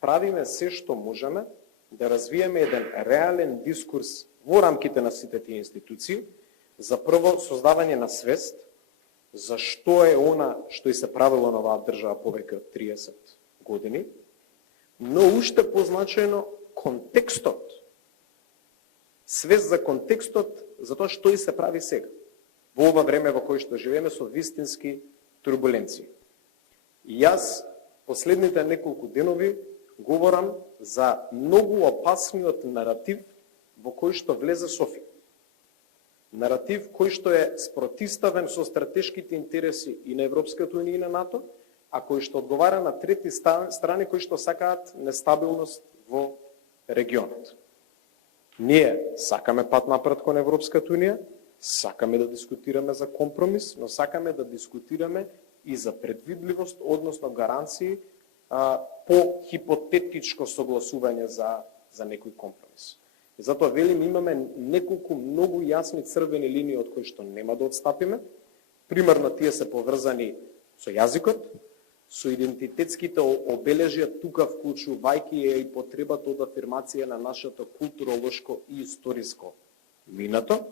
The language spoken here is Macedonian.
правиме се што можеме да развиеме еден реален дискурс во рамките на сите тие институции за прво создавање на свест за што е она што и се правило на оваа држава повеќе од 30 години, но уште позначајно контекстот, свест за контекстот за тоа што и се прави сега, во ова време во кое што живееме со вистински турбуленции. И јас последните неколку денови говорам за многу опасниот наратив во кој што влезе Софија. Наратив кој што е спротивставен со стратешките интереси и на Европската унија и на НАТО, а кој што одговара на трети страни кои што сакаат нестабилност во регионот. Ние сакаме пат напред кон Европската унија, сакаме да дискутираме за компромис, но сакаме да дискутираме и за предвидливост, односно гаранции по хипотетичко согласување за некој компромис. И затоа велим, имаме неколку многу јасни црвени линии од кои што нема да отстапиме. Примерно тие се поврзани со јазикот, со идентитетските обележја, тука вклучувајќи ја и потребата од афирмација на нашето културолошко и историско минато.